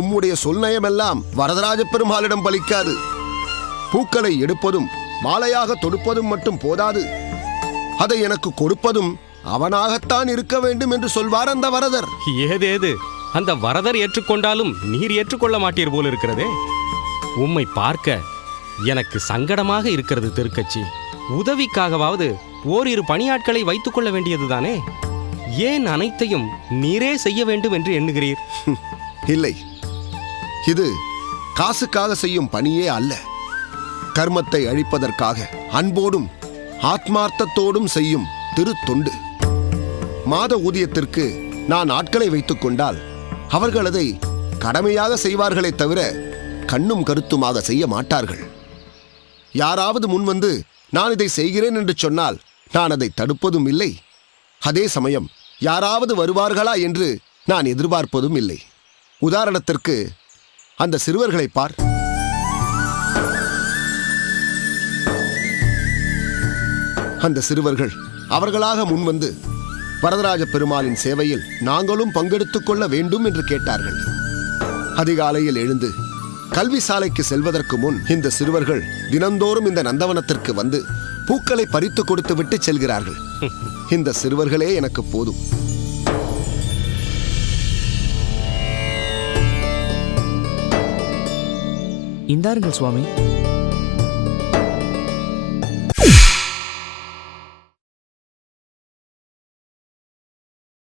உம்முடைய சொல்நயமெல்லாம் வரதராஜ பெருமாளிடம் பலிக்காது. பூக்களை எடுப்பதும் மாலையாக தொடுப்பதும் மட்டும் போதாது, அதை எனக்கு கொடுப்பதும் அவனாகத்தான் இருக்க வேண்டும் என்று சொல்வார் அந்த வரதர். ஏதேது அந்த வரதர் ஏற்றுக்கொண்டாலும் நீர் ஏற்றுக்கொள்ள மாட்டீர் போல் இருக்கிறதே. உம்மை பார்க்க எனக்கு சங்கடமாக இருக்கிறது திருக்கச்சி. உதவிக்காகவாவது ஓரிரு பணியாட்களை வைத்துக் கொள்ள வேண்டியதுதானே. ஏன் அனைத்தையும் நீரே செய்ய வேண்டும் என்று எண்ணுகிறீர்? இல்லை, இது காசுக்காக செய்யும் பணியே அல்ல. கர்மத்தை அழிப்பதற்காக அன்போடும் ஆத்மார்த்தத்தோடும் செய்யும் திருத்தொண்டு. மாத ஊதியத்திற்கு நான் ஆட்களை வைத்துக் கொண்டால் அவர்கள் அதை கடமையாக செய்வார்களே தவிர கண்ணும் கருத்துமாக செய்ய மாட்டார்கள். யாராவது முன்வந்து நான் இதை செய்கிறேன் என்று சொன்னால் நான் அதை தடுப்பதும் இல்லை. அதே சமயம் யாராவது வருவார்களா என்று நான் எதிர்பார்ப்பதும் இல்லை. உதாரணத்திற்கு அந்த சிறுவர்களை பார். அந்த சிறுவர்கள் அவர்களாக முன்வந்து வரதராஜ பெருமாளின் சேவையில் நாங்களும் பங்கெடுத்துக் கொள்ள வேண்டும் என்று கேட்டார்கள். அதிகாலையில் எழுந்து கல்வி சாலைக்கு செல்வதற்கு முன் இந்த சிறுவர்கள் தினந்தோறும் இந்த நந்தவனத்திற்கு வந்து பூக்களை பறித்து கொடுத்து விட்டு செல்கிறார்கள். இந்த சிறுவர்களே எனக்கு போதும். இந்தாருங்கள் சுவாமி.